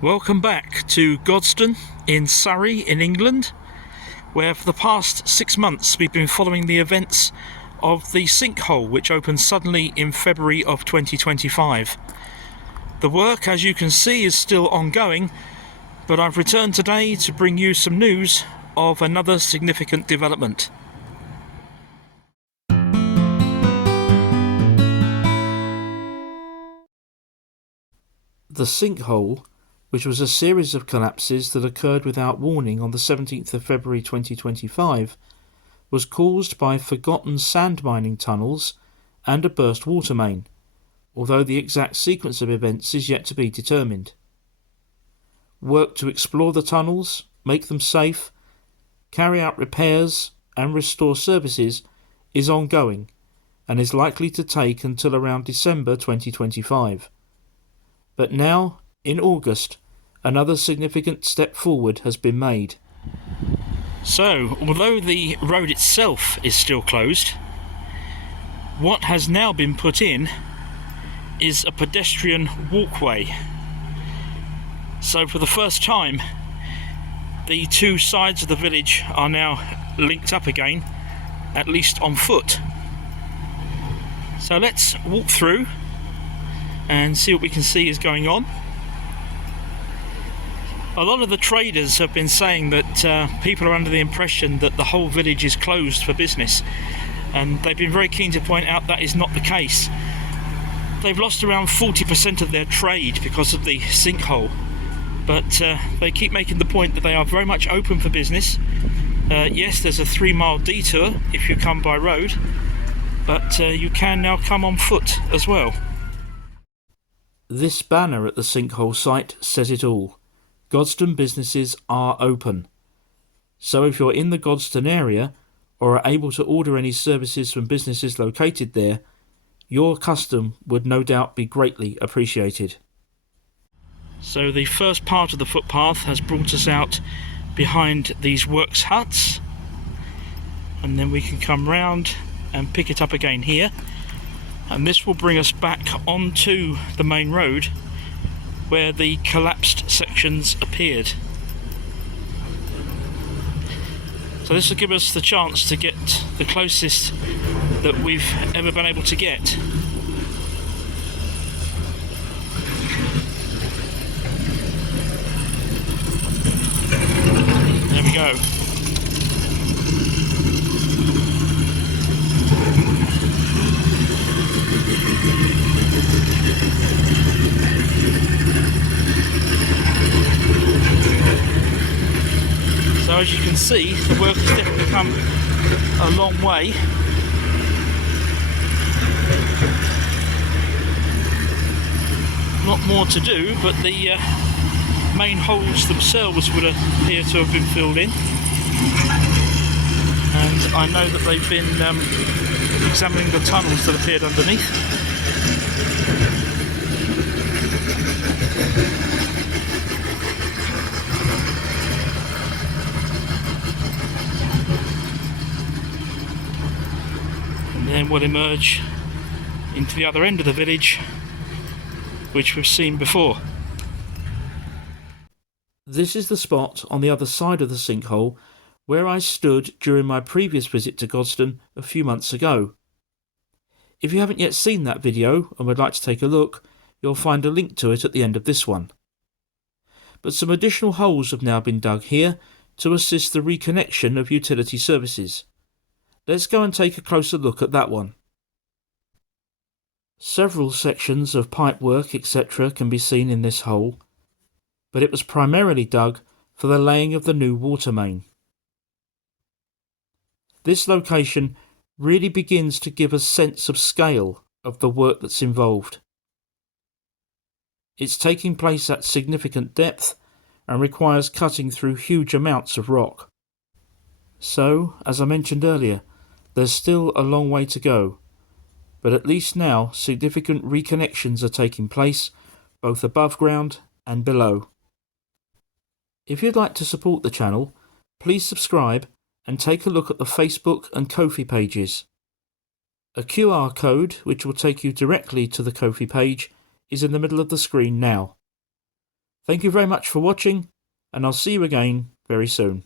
Welcome back to Godstone in Surrey in England, where for the past 6 months we've been following the events of the sinkhole which opened suddenly in February of 2025. The work, as you can see, is still ongoing, but I've returned today to bring you some news of another significant development. The sinkhole, which was a series of collapses that occurred without warning on the 17th of February 2025, was caused by forgotten sand mining tunnels and a burst water main, although the exact sequence of events is yet to be determined. Work to explore the tunnels, make them safe, carry out repairs and restore services is ongoing and is likely to take until around December 2025. But now, in August, another significant step forward has been made. So, although the road itself is still closed, what has now been put in is a pedestrian walkway. So for the first time, the two sides of the village are now linked up again, at least on foot. So let's walk through and see what we can see is going on. A lot of the traders have been saying that people are under the impression that the whole village is closed for business, and they've been very keen to point out that is not the case. They've lost around 40% of their trade because of the sinkhole, but they keep making the point that they are very much open for business. Yes, there's a 3-mile detour if you come by road, but you can now come on foot as well. This banner at the sinkhole site says it all. Godstone businesses are open. So if you're in the Godstone area or are able to order any services from businesses located there, your custom would no doubt be greatly appreciated. So the first part of the footpath has brought us out behind these works huts, and then we can come round and pick it up again here, and this will bring us back onto the main road where the collapsed sections appeared. So this will give us the chance to get the closest that we've ever been able to get. There we go. So as you can see, the work has definitely come a long way. Not more to do, but the main holes themselves would appear to have been filled in. And I know that they've been examining the tunnels that appeared underneath. Then we'll emerge into the other end of the village, which we've seen before. This is the spot on the other side of the sinkhole where I stood during my previous visit to Godstone a few months ago. If you haven't yet seen that video and would like to take a look, you'll find a link to it at the end of this one. But some additional holes have now been dug here to assist the reconnection of utility services. Let's go and take a closer look at that one. Several sections of pipework, etc. can be seen in this hole, but it was primarily dug for the laying of the new water main. This location really begins to give a sense of scale of the work that's involved. It's taking place at significant depth and requires cutting through huge amounts of rock. So, as I mentioned earlier, there's still a long way to go, but at least now significant reconnections are taking place, both above ground and below. If you'd like to support the channel, please subscribe and take a look at the Facebook and Ko-fi pages. A QR code, which will take you directly to the Ko-fi page, is in the middle of the screen now. Thank you very much for watching, and I'll see you again very soon.